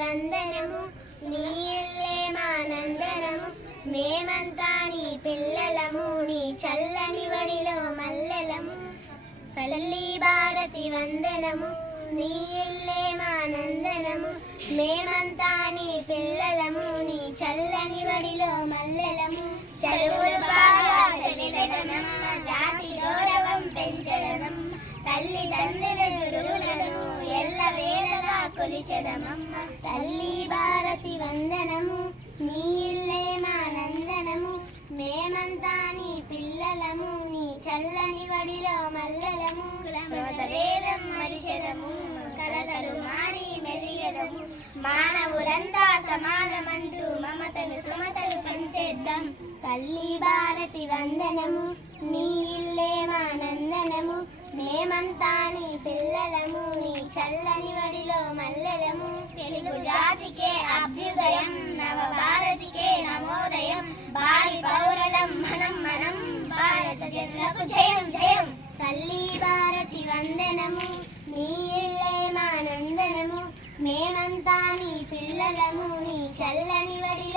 వందనము నీ మానందనము నందనము మేమంతా నీ పిల్లలము నీ చల్లని వడిలో మల్లెలము. తల్లి భారతి వందనము నీ ఇల్లే నందనము మేమంతా నీ పిల్లలము నీ చల్లని వడిలో మల్లెలము. కొలిచెదమమ్మ తల్లి భారతి వందనము నీ ఇల్లే మా నందనము మేమంతా నీ పిల్లలము నీ చల్లని వడిలో మల్లెలము. వేదం మరిచెదము కలతలు మాని మెలిగదము. మానవులంతా సమానమంటూ మమతలు సుమతలు పంచేద్దాం. తల్లి భారతి వందనము నీ ఇల్లే మా నందనము మేమంతా నీ పిల్లలము నీ చల్ల మల్లెలము తెలుగు జాతికే అభ్యుదయం నవ భారతికే నమోదయం బాలి పౌరలం మనం మనం భారత జనులకు జయం జయం. తల్లి భారతి వందనము నీ ఇల్లే మానందనము మేమంతా నీ పిల్లలము నీ చల్లని వడి